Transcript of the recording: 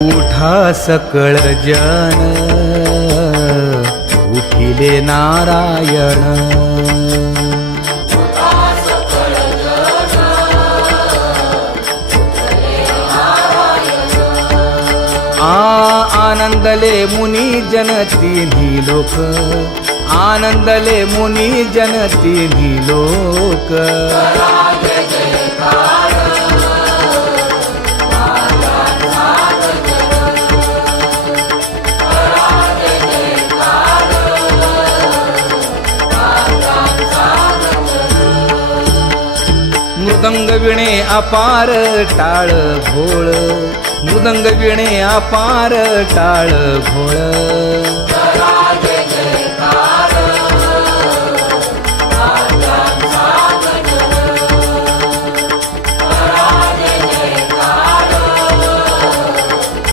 उठा सकळ जन उठिले नारायण। आनंदले मुनी जन तिन्ही लोक, आनंदले मुनी जन तिन्ही लोक। मृदंग विणे अपार टाळ भोळ, मृदंग विणे अपार टाळ भोळ।